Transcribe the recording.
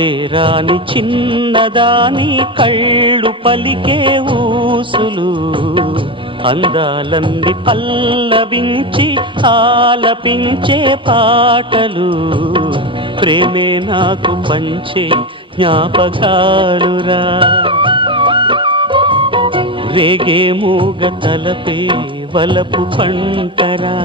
మాటే రాని చిన్నదాని కళ్ళు పలికే ఊసులు అందాలన్నీ పల్లవించి ఆలపించే పాటలు ప్రేమే నాకు పంచే జ్ఞాపకాలురా రేగే మూగ తలపే వలపు పంటరా